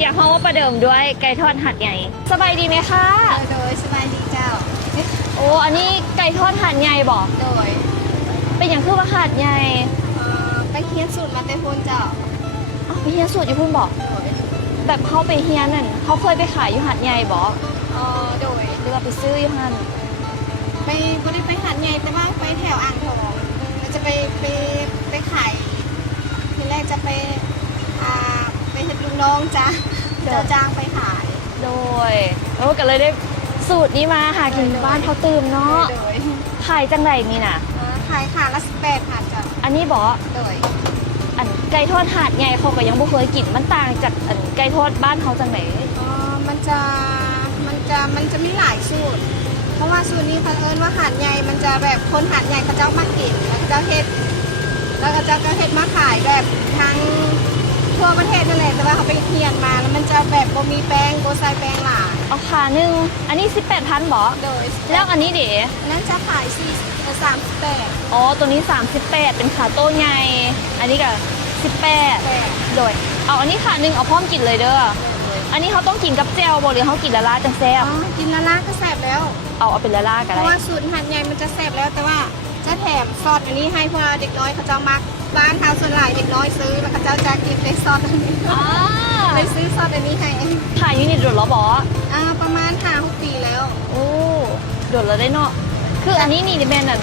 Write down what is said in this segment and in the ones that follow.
อยากเขาว่าประเดิมด้วยไก่ทอดหัดใหญ่สบายดีไหมคะ โดยสบายดีเจ้า โอ้อันนี้ไก่ทอดหัดใหญ่บอก โดย เป็นอย่างคือว่าหัดใหญ่ ไปเฮียนสูตรมาแต่พูนเจ้า อ๋อไปเฮียนสูตรอยู่พุ่นบอก โดย แบบเขาไปเฮียนนั่นเขาเคยไปขายอยู่หัดใหญ่บอก โดย หรือว่าไปซื้ออยู่หัน ไปบ่ได้ไปหัดใหญ่แต่ว่าไปแถวอ่างทองเราจะไปขายทีแรกจะไปไปเฮ็ดลูกน้องจ้ะจะจ้างไปขาย โดยแล้วก็เลยได้สูตรนี้มาหากินบ้านเขาตื่มเนาะ โดย ขายจังไรนี่น่ะ ขายขาละ18 บาทจ้ะ อันนี้บอก โดย อันไก่ทอดหาดใหญ่เขาก็ยังบ่เคยกินมันต่างจากอันไก่ทอดบ้านเขาจังไหน มันจะมีหลายสูตร เพราะว่าสูตรนี้เขาเอิ้นว่าหาดใหญ่มันจะแบบคนหาดใหญ่เขาเจ้ามากินแล้วก็เจ้าเฮ็ดแล้วก็เจ้าก็เฮ็ดมาขายแบบทั้งทั่วประเทศนั่นแหละแต่ว่าเขาไปเฮียนมาแล้วมันจะแบบบ่มีแป้งบ่ใส่แป้งหลาย เอาขาหนึ่งอันนี้ 18,000บอก โดย แล้วอันนี้เด๋ นั่นจะขาย38 อ๋อตัวนี้ 38 เป็นขาโต้ใหญ่อันนี้ก็18โดยเอาอันนี้ขาหนึ่งเอาพร้อมกินเลยเด้ออันนี้เขาต้องกินกับแจ่วบ่หรือเขากินละลาจังแซ่บ กินละล่าก็แซ่บแล้ว เอาเป็นละลากัน เพ ได้ ราะว่าสูตรหาดใหญ่มันจะแซ่บแล้วแต่ว่าจะแถมซอสอันนี้ให้เพราะว่าเด็กน้อยเขาเจ้ามักบ้านเขาส่วนหลายเด็กน้อยซื้อแล้วเขาเจ้าจะกินในซอสอันนี้ อ่า เลยซื้อซอสอันนี้ให้ ขายยูนิตโดดแล้วบอ ประมาณ5-6 ปีแล้ว โอ้โดดแล้วได้เนาะคืออันนี้นี่แม่นั่น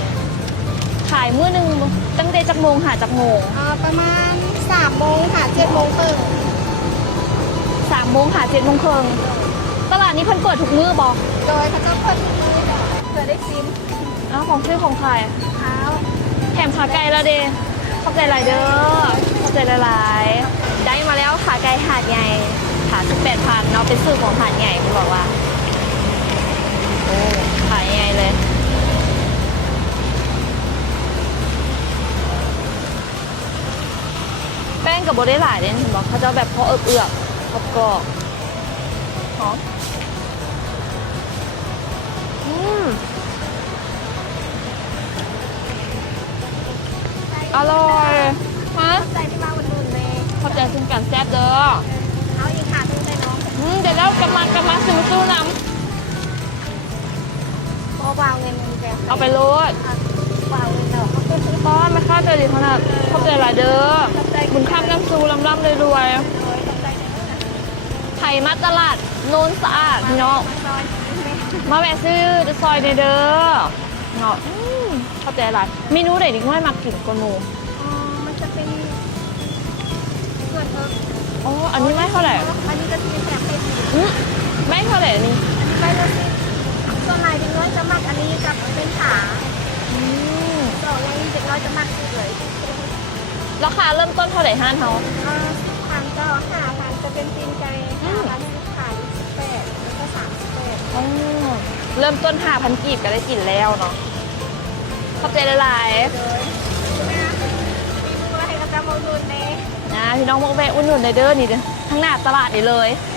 ขายมื้อหนึงตั้งแต่จักโมงหาจักโมง ประมาณ3 โมงค่ะ7 โมงครึ่ง 3 โมงหา7 โมงครึ่งตลาดนี้เพิ่นเปิดทุกมื้อบอก โดยเขาจะเพิ่มมือเพื่อได้ชิม อ้าวของซื้อของขาย เท้า แถมขาไก่แล้วเด้ขอบใจหลายเด้อขอบใจหลายๆได้มาแล้วขาไก่หาดใหญ่ขา18,000เนาะเป็นสูตรของหาดใหญ่คุณบอกว่าโอ้ขายใหญ่เลยแป้งกับโบได้หลายเลยคุณบอกเขาจะแบบพอเอือกๆกรอบๆหอมอร่อยฮะ ใจที่ว่าวันนุ่นเลย ขอบใจซึ่งกันแซ่บเด้อ เอาอีกค่ะตั้งแต่น้อง เดี๋ยวแล้วกำลังซื้อตู้น้ พอวางเงินแก ำเอาไปโลด วางเงินเนาะ ป้อนไม่ค่าใจดีขนาดขอบใจหลายเด้อบุญข้ามน้ำซูลำเลยรวยไข่มาตลาดโนนสะอาดพี่น้องมาแวะซื้อซอยเด้อเนาะขอบใจหลายเมนูไหนดีก็ให้มากินกวนหมู มันจะเป็นเกิดเออ อ๋ออันนี้ไม่เท่าไหร่ อันนี้ก็จะเป็นแบบเป็น ไม่เท่าไหร่อันนี้ ไปเลยส่วนลายเด็กน้อยจะมักอันนี้กับเป็นขาต่อไว้เด็กน้อยจะมักสุดเลย ราคาเริ่มต้นเท่าไหร่ห้านเขา 10,000ก็5,000จะเป็นตีนไก่5,000ขาย18แล้วก็38 อ๋อเริ่มต้น5,000กีบก็ได้กินแล้วเนาะขอบใจหลาย เลยมีมือให้กระจำมองดูนเน่ ๆนะพี่น้องมกแวะอุ่นหนุนเด้อนี่เด้อทั้งหน้าตลาดนี่เลย โ